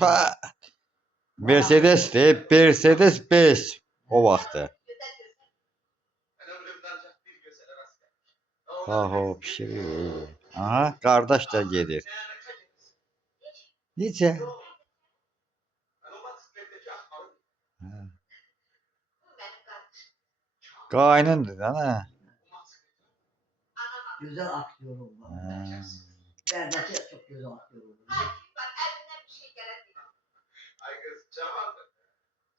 Pa! Mercedes de Mercedes 5 o vaxtı. Aho pişirir. Aha kardeş da gelir. Nice? Kaynındır ana. Güzel aktör oldu. Berbatı çok güzel aktör oldu. Ay kız cavandır.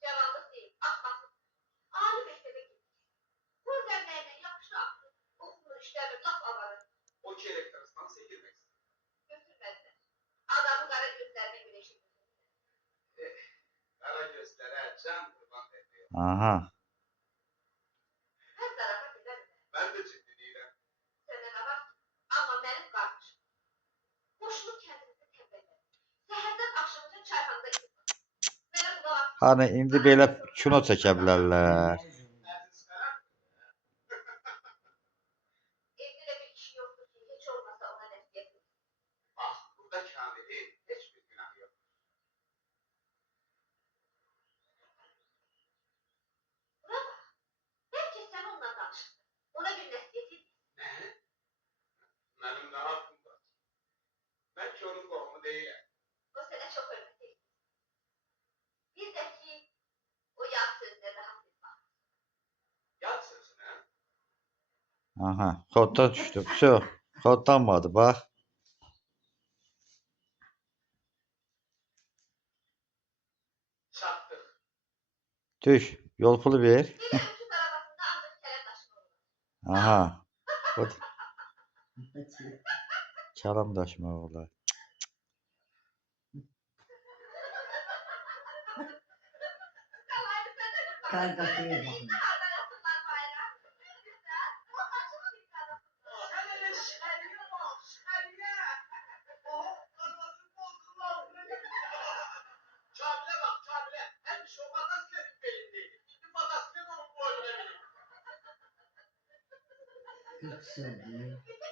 Cavanlık değil, ahmaklık. Ali mektebe gittik. Kul derneğine yapıştı aklım. Okulun işlerini laf avarı. O çeyrek arasından sekirmek istedim. Götürmediler. Adamı kara gözlerine güneşi götürdüler. Kara gözlere can kurban ediyor. Aha. Her tarafa gidelim. Ben de ciddi değilim. Sende ne var? Ama benim kardeşim. Boşluk kendimizi tembelledim. Seherden akşamıca çayhanada gittim. Benim buna bak. Hani indi belə kino çəkə bilərlər. Ertesi falan. Evde de bir kişi yoktu ki hiç olmasa ona denk getirdim. Ah burada Kamil'in hiçbir günahı yok. Buna bak. Herkes sen onunla tanıştı. Ona bir nasiyetin. Ne? Benim ne hakkım var? Ben ki onun kohumu değilim. O sana çok hürmet etti. Bir de ki o yaz sözlerine hafif. Yat sözüne. Aha. Koddan düşdü. Все. Koddanmadı bax. Çattık. Düş. Yol pulu ver. Bir de öküz arabasında ancak kelem taşıma olur. Aha. O Kəlam daşımaq olar. Kardeşine bakın. Kamil'e bak Kamil'e. Hem şu Madasle'nin belindeydi. Şimdi Madasle'nin onun boynuna binip. Çok güzel.